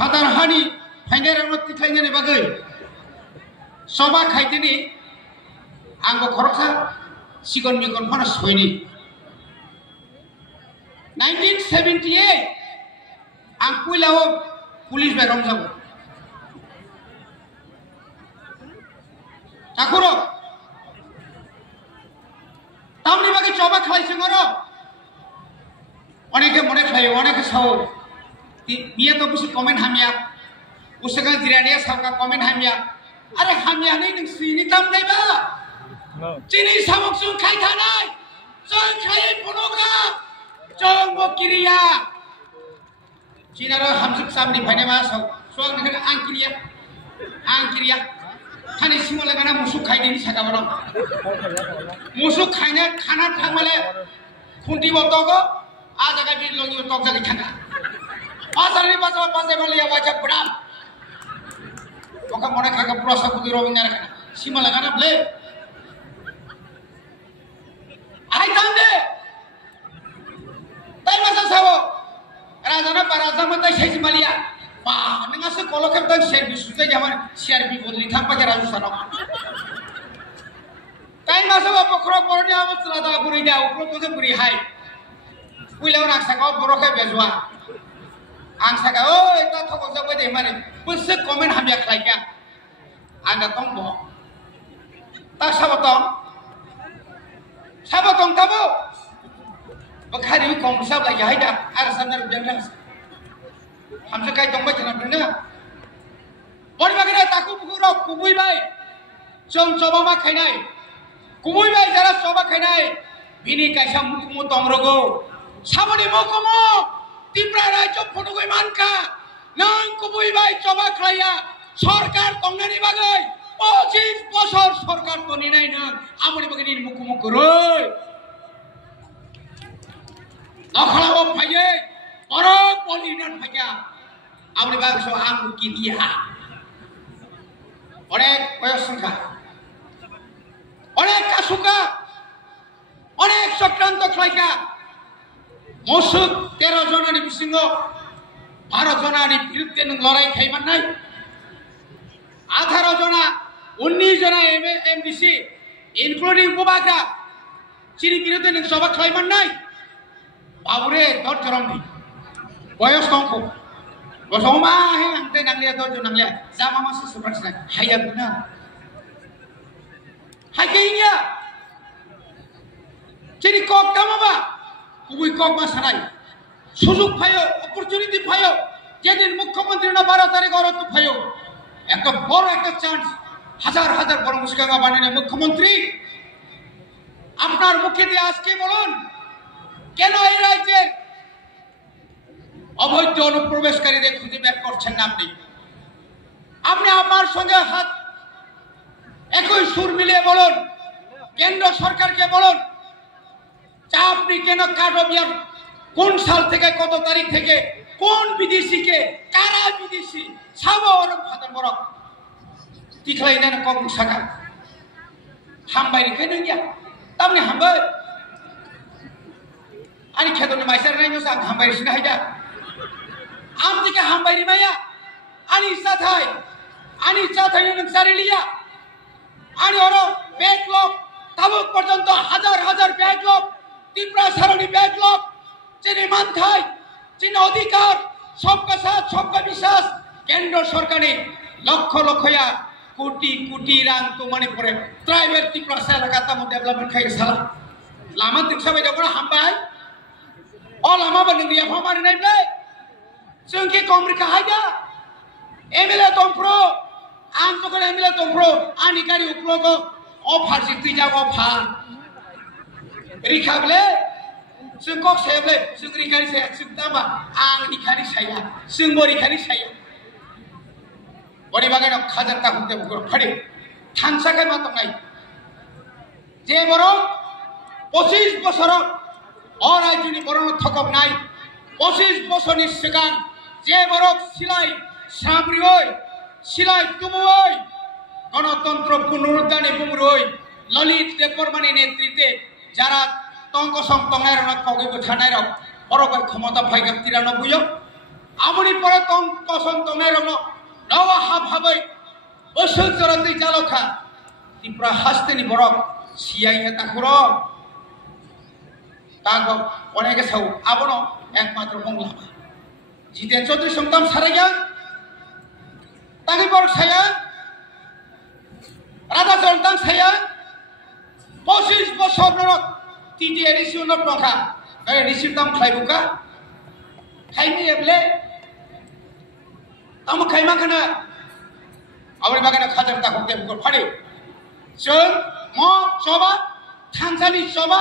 Hatar hani Hangera mati kayaknya nih bagai Soba kayak ini Anggo koroksa Sikon mikon mana ini 1978 Angku lawo Pulis berong jago Takuro Tamni bagai coba kelai sengoro Oneke mone kelai oneke sawo Dia tuh bisa komen hamia Usahakan jirania sama komen hamia Are hamia nih neng sini tam nih ba Cini samuk sung kai tanai Sung kai punoka Jong mo kiriya Cina ro hamsuk sam nih bhane ma soal nih angkiriya Kani semua lagana musuk kai dini saka barang Musuk kainya khana thang male Kunti botogo Aja kai bil longi botok jagi thanga Asal ini pasal malia wajah beram. Maka mereka kagak puasa kudu roving ngarek. Si malagana ble. Ai tande. Tai masa sawo. Rajana paraza mata sei malia. Wah, nenga se kolokem tan servis sudah zaman servis bodli thang pakai raju sana. Tai masa apa krok poroni amat selada buri dia, krok tu buri hai. Ulah nak sakau borokai bezwa. Angsaga, oh itu thok jago deh mana, busuk komen hamia kelainya, anda tongbo, tak sabatong tabu, bekhari kom sab lagi haida, ada sandar jangan, hamsa kai tongbo jangan benar, orang bagian takut bukurok kubui baik, jom coba mak kainai, kubui baik jalan coba kainai, bini kaisam mukumu tongrogo, sabuni mukumu. Tipra rajo photo koi manka nang kubui bai coba kelaya sarkar tongnani bagai 25 বছর সরকার তো নিনাই না আমনি বাগে নিন মুকুমুক রই নখলাও ফাইয়ে অরক বলিনান ফাইয়া আমনি বাগে সব আম কি দিয়া অনেক বয়স সংখ্যা অনেক কাসুকা অনেক চক্রান্ত খাইকা Musuk 13 jona ni bisingo 12 jona ni biruddhe nang lorai khaiman nai 18 jona 19 jona MDC including Bubaka chini biruddhe nang soba khaiman nai babure dor joramdi boyos tongko bosoma he angte nanglia dor jonanglia jama masu suprasna hayabna haikainya chini kok tamaba Kubui kok masarai, sujuk payo, opportunity payo, jadi Mukhyamantri na 12 tarik orang tu payo, ekta bor ekta chance, হাজার বড় মুশকিল বানানে মুখ্যমন্ত্রী, আপনার মুখে দিয়ে আজকে বলুন, কেন এই রাজ্যের অবৈধ অনুপ্রবেশকারীদের খুঁজে বের করছেন না আপনি? আপনি আমার সঙ্গে হাত একই সুর মিলিয়ে বলুন, কেন্দ্র সরকারকে বলুন, আপনি কেন কাঠবিয়ার কোন সাল থেকে কত তারিখ থেকে কোন বিদেশিকে কারা বিদেশি সাবর ভাতার বড় তিখলাইনা কম সাকা হামবাইরি কেন গিয়া তামনি হামবাই আনি খেদনে মাইসার নাই নসা হামবাইরি সিনা হাইদা আম থেকে হামবাইরি মাইয়া আনি সাথাই নংসারি লিয়া আনি ওরো ব্যাকলগ তাবুক পর্যন্ত হাজার ব্যাকলগ ত্রিপুরা সারণী ব্যাকলগ চিনি মানথাই চিনি অধিকার সবকা সাথ সবকা বিশ্বাস কেন্দ্র সরকারে লক্ষ লক্ষয়া কোটি রাং তো মানে পরে ট্রাইবেল ত্রিপুরা এলাকা তাম ডেভেলপমেন্ট খাই সালা লামা দিকসাবাই যাবো হামবাই অ লামা বানিয়া ফামারি নাইলে जोंखि कमरिका हायदा एमएलए तंफ्रो आं तो करे एमएलए तंफ्रो आनि गारि उक्लोगो अफार जिति जागो अफार रिखाबले जों कक सेबले जों रिखारि से जोंताबा आं रिखारि साया जों बरिखारि साया बरि बागान खाजारता हुते बुगुर फारि थांसाखाय मातंनाय जे बरं 25 বছর अरायजोनि बरं थकबनाय 25 বছরनि सिगां जे बरक सिलाई साब्रिय सिलाई तुमुय गणतंत्र पुनरुद्धारनि बुमरुय ललित देबबर्मानि नेतृत्वे जारा तंग संतंगाय रक कगैबो थानाय रक बरक क्षमता फायगोन 93 Amuni pore tong kosong tongai romo nawa hab habai bosuk jorati jalokha tipra hasteni borok siai heta khurok tago oneke sau abono ekmatro mongla jiten chodri somtam saraya tagi borok saya rada joltam saya 25 বছর নরক তিতি এরিসিউন প্রথা রিসিউতাম খাইবুকা খাইনি এবলে আম Khaimah খানা আবরি বাগানে খাজার তা হতে বুকর ফাড়ে जों म सबा थांसानि सबा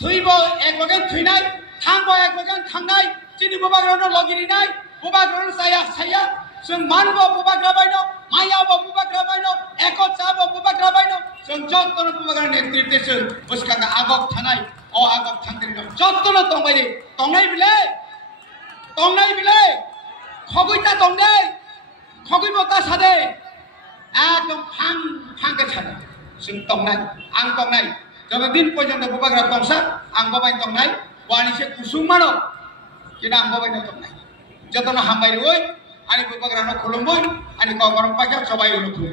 थुइबो एक बागान थुइनाय थांबो एक बागान थांनाय जिनि बुबाग्रानो लगिरिनाय बुबाग्रानो साया साया जों मानबो बुबाग्राबायनो मायाबो बुबाग्राबायनो एको चाबो बुबाग्राबायनो जों जत्तनो बुबाग्रा नेतृत्वे जों बसकांगा आगक थानाय अ आगक थांदेनो जत्तनो तंबायदि तंनाय बिले खगुइता तंदे खगुइबोता सादे एकदम फांगे सादे जों तंनाय आं तंनाय जतदिन पर्यन्त बुबाग्रा तंसा आं बबाय तंनाय वानिसे कुसुम मानो किना आं बबायनो तंनाय जतनो हामबाय ओइ आनि बुबाग्रानो खुलुमबोय आनि गगरम पाइका सबाय उलुखु